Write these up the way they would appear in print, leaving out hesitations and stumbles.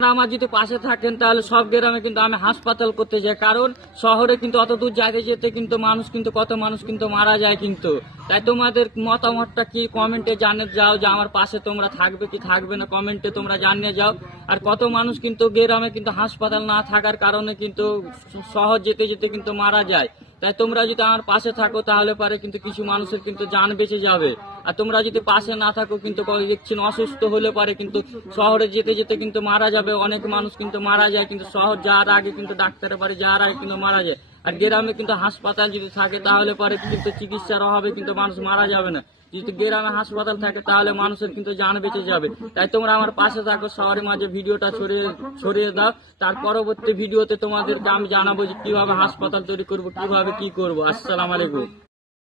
আমার যদি পাশে থাকেন তাহলে সব গ্রামে কিন্তু আমি হাসপাতাল করতে যাই, কারণ শহরে কিন্তু অত দূর যাইতে যেতে কিন্তু মানুষ কিন্তু কত মানুষ কিন্তু মারা যায় কিন্তু। তাই তোমাদের মতামতটা কি কমেন্টে জানিয়ে যাও যে আমার পাশে তোমরা থাকবে কি থাকবে না, কমেন্টে তোমরা জানিয়ে যাও। আর কত মানুষ কিন্তু গ্রামে কিন্তু হাসপাতাল না থাকার কারণে কিন্তু শহর যেতে যেতে কিন্তু মারা যায়। তাই তোমরা যদি আমার পাশে থাকো তাহলে পারে কিন্তু কিছু মানুষের কিন্তু জান বেঁচে যাবে। আর তোমরা যদি পাশে না থাকো কিন্তু দেখছেন অসুস্থ হলে পারে কিন্তু শহরে যেতে যেতে কিন্তু মারা যাবে, অনেক মানুষ কিন্তু মারা যায় কিন্তু শহর যাওয়ার আগে কিন্তু ডাক্তারের বাড়ি যাওয়ার আগে কিন্তু মারা যায়। আর গ্রামে কিন্তু হাসপাতাল যদি থাকে তাহলে পরে কিন্তু চিকিৎসার অভাবে কিন্তু মানুষ মারা যাবে না। যদি গ্রামে হাসপাতাল থাকে তাহলে মানুষের কিন্তু জান বেঁচে যাবে। তাই তোমরা আমার পাশে থাকো, সবার মাঝে ভিডিওটা ছড়িয়ে দাও। তার পরবর্তী ভিডিওতে তোমাদেরকে আমি জানাবো যে কিভাবে হাসপাতাল তৈরি করবো, কিভাবে কি করবো। আসসালামু আলাইকুম।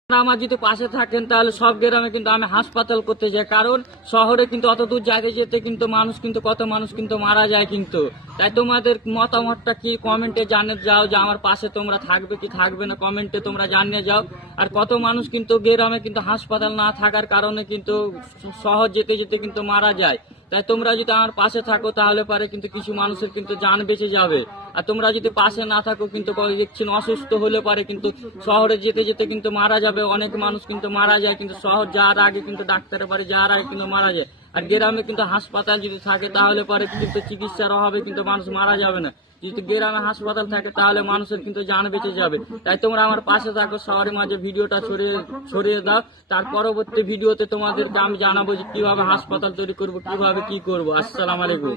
আমার যদি পাশে থাকেন তাহলে সব গ্রামে কিন্তু আমি হাসপাতাল করতে যাই, কারণ শহরে কিন্তু অত দূর যাইতে যেতে কিন্তু মানুষ কিন্তু কত মানুষ কিন্তু মারা যায় কিন্তু। তাই তোমাদের মতামতটা কি কমেন্টে জানিয়ে যাও যে আমার পাশে তোমরা থাকবে কি থাকবে না, কমেন্টে তোমরা জানিয়ে যাও। আর কত মানুষ কিন্তু গ্রামে কিন্তু হাসপাতাল না থাকার কারণে কিন্তু শহর যেতে যেতে কিন্তু মারা যায়। তাই তোমরা যদি আমার পাশে থাকো তাহলে পারে কিন্তু কিছু মানুষের কিন্তু জান বেঁচে যাবে। আর তোমরা যদি পাশে না থাকো কিন্তু দেখছেন অসুস্থ হলে পারে কিন্তু শহরে যেতে যেতে কিন্তু মারা যাবে, অনেক মানুষ কিন্তু মারা যায় কিন্তু শহর যাওয়ার আগে কিন্তু ডাক্তারের বাড়ি যাওয়ার আগে কিন্তু মারা যায়। আর গ্রামে কিন্তু হাসপাতাল যদি থাকে তাহলে পরে কিন্তু চিকিৎসার অভাবে কিন্তু মানুষ মারা যাবে না। যদি গ্রামে হাসপাতাল থাকে তাহলে মানুষের কিন্তু জান বেঁচে যাবে। তাই তোমরা আমার পাশে থাকো, সবার মাঝে ভিডিওটা ছড়িয়ে দাও। তার পরবর্তী ভিডিওতে তোমাদেরকে আমি জানাবো যে কিভাবে হাসপাতাল তৈরি করবো, কিভাবে কি করবো। আসসালামু আলাইকুম।